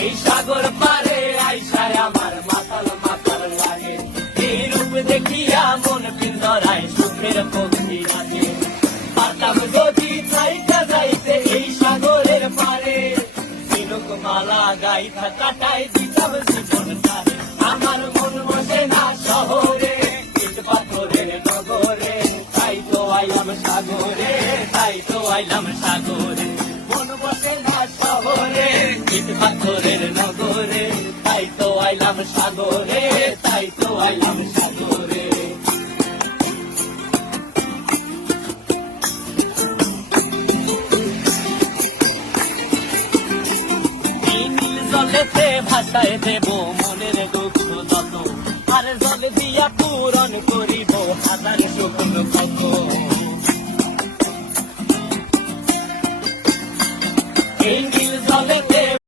এই সাগর পারে আইসায় আমার মাতাল মাতাল লাগে, এই রূপ দেখিয়া মন পিন্দরায় সুখের পক্ষী লাগে। পাতাম যদি চাইতে যাইতে এই সাগরের পারে, তিলক মালা গাইথা কাটাই দিতাম জীবন তারে। আমার মন বসে না শহরে, ইট পাথরের নগরে, তাই তো আইলাম সাগরে, তাই তো আইলাম সাগরে। মন বসে না শহরে, ইট পাথরের নগরে, তাই তো আইলাম সাগরে, তাই তো আইলাম সাগরে। জলেতে ভাষায় দেব মনের দুঃখ যত, আর জল দিয়া পূরণ করিব হাজার শুকন কত। এই নীল জলেতে